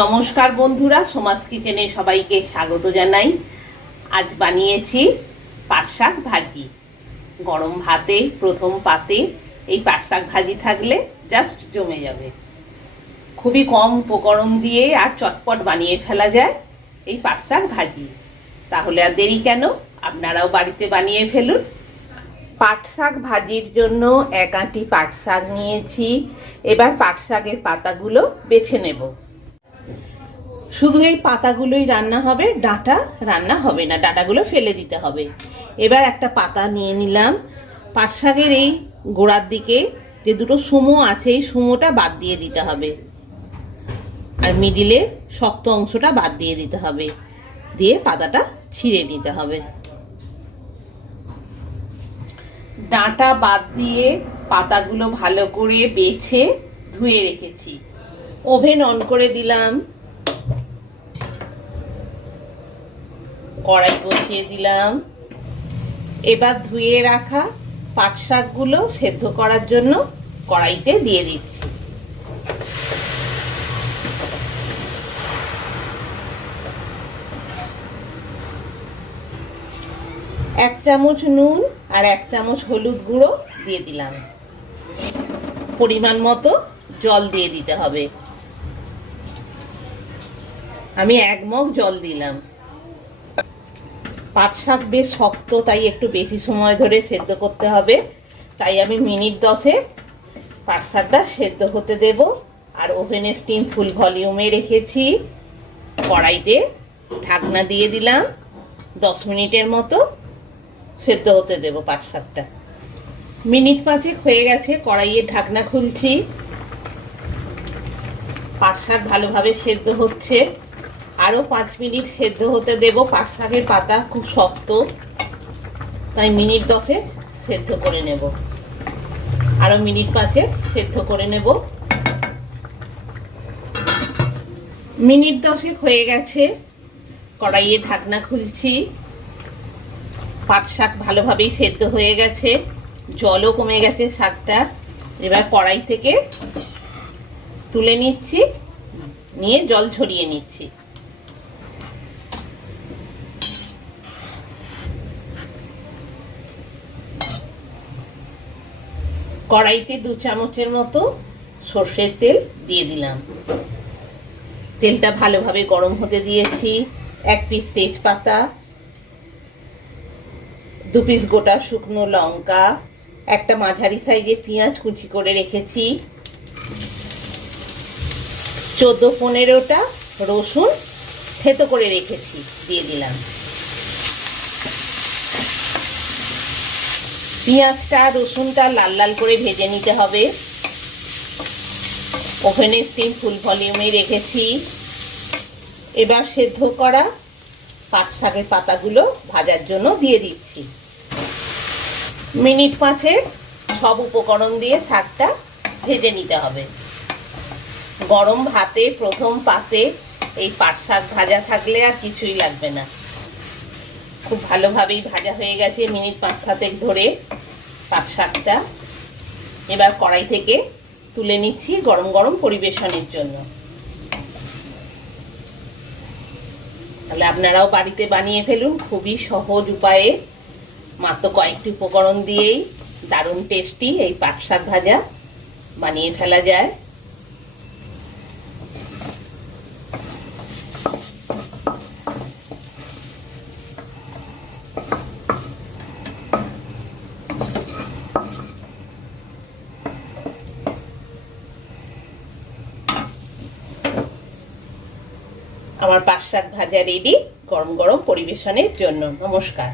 নমস্কার বন্ধুরা, সমাজ কিচেনে সবাইকে স্বাগত জানাই। আজ বানিয়েছি পাট শাক ভাজি। গরম ভাতে প্রথম পাতে এই পাট শাক ভাজি থাকলে জাস্ট জমে যাবে। খুবই কম উপকরণ দিয়ে আর চটপট বানিয়ে ফেলা যায় এই পাট শাক ভাজি। তাহলে আর দেরি কেন, আপনারাও বাড়িতে বানিয়ে ফেলুন। পাট শাক ভাজির জন্য 1 আঁটি পাট শাক নিয়েছি। এবার পাট শাকের পাতাগুলো বেছে নেব। শুধু এই পাতাগুলোই রান্না হবে, ডাঁটা রান্না হবে না, ডাঁটাগুলো ফেলে দিতে হবে। এবার একটা পাতা নিয়ে নিলাম। পাট শাকের এই গোড়ার দিকে যে দুটো সুমো আছে, এই সুমোটা বাদ দিয়ে দিতে হবে, আর মিডিলের শক্ত অংশটা বাদ দিয়ে দিতে হবে, দিয়ে পাতাটা ছিঁড়ে নিতে হবে। ডাঁটা বাদ দিয়ে পাতাগুলো ভালো করে বেছে ধুয়ে রেখেছি। ওভেন অন করে দিলাম, কড়াই বসিয়ে দিলাম। এবার ধুয়ে রাখা পাট শাকগুলো সেদ্ধ করার জন্য কড়াইতে দিয়ে দিচ্ছি। এক চামচ নুন আর 1 চামচ হলুদ গুঁড়ো দিয়ে দিলাম। পরিমাণ মতো জল দিয়ে দিতে হবে। আমি 1 মগ জল দিলাম। পাট শাক বেশ শক্ত, তাই একটু বেশি সময় ধরে সেদ্ধ করতে হবে। তাই আমি মিনিট 10 পাট শাকটা সেদ্ধ হতে দেব। আর ওভেনের স্টিম ফুল ভলিউমে রেখেছি। কড়াইতে ঢাকনা দিয়ে দিলাম। 10 মিনিটের মতো সেদ্ধ হতে দেব পাট শাকটা। মিনিট 5 হয়ে গেছে, কড়াইয়ের ঢাকনা খুলছি। পাট শাক ভালোভাবে সেদ্ধ হচ্ছে। আরো 5 মিনিট সেদ্ধ হতে দেব। পাট শাকের পাতা খুব শক্ত, তাই মিনিট 10 সেদ্ধ করে নেব। আরো মিনিট 5 সেদ্ধ করে নেব। মিনিট 10 হয়ে গেছে, কড়াইয়ে ঢাকনা খুলছি। পাট শাক ভালোভাবেই সেদ্ধ হয়ে গেছে, জলও কমে গেছে শাকটা। এবার কড়াই থেকে তুলে নিচ্ছি, নিয়ে জল ঝরিয়ে নিচ্ছি। কড়াইতে 2 চামচের মতো সর্ষের তেল দিয়ে দিলাম। তেলটা ভালোভাবে গরম হতে দিয়েছি। 1 পিস তেজপাতা, 2 পিস গোটা শুকনো লঙ্কা, একটা মাঝারি সাইজের পেঁয়াজ কুচি করে রেখেছি, 14-15টা রসুন থেতো করে রেখেছি দিয়ে দিলাম। পেঁয়াজটা রসুনটা লাল লাল করে ভেজে নিতে হবে। ওভেনের স্টিম ফুল ভলিউমে রেখেছি। এবার সেদ্ধ করা পাট শাকের পাতাগুলো ভাজার জন্য দিয়ে দিচ্ছি। মিনিট 5 সব উপকরণ দিয়ে শাকটা ভেজে নিতে হবে। গরম ভাতে প্রথম পাতে এই পাট শাক ভাজা থাকলে আর কিছুই লাগবে না। খুব ভালোভাবেই ভাজা হয়ে গেছে মিনিট 5-7 ধরে পাট শাকটা। এবার কড়াই থেকে তুলে নিচ্ছি গরম গরম পরিবেশনের জন্য। তাহলে আপনারাও বাড়িতে বানিয়ে ফেলুন, খুবই সহজ উপায়ে, মাত্র কয়েকটি উপকরণ দিয়েই দারুণ টেস্টি এই পাট শাক ভাজা বানিয়ে ফেলা যায়। আমার পাট শাক ভাজা রেডি গরম গরম পরিবেশনের জন্য। নমস্কার।